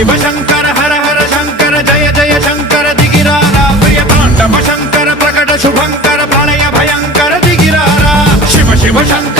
शिव शंकर हर हर शंकर जय जय शंकर दिगिरारा प्रिय तांडव शंकर प्रकट शुभंकर प्रलय भयंकर दिगिरारा शिव शिव शंकर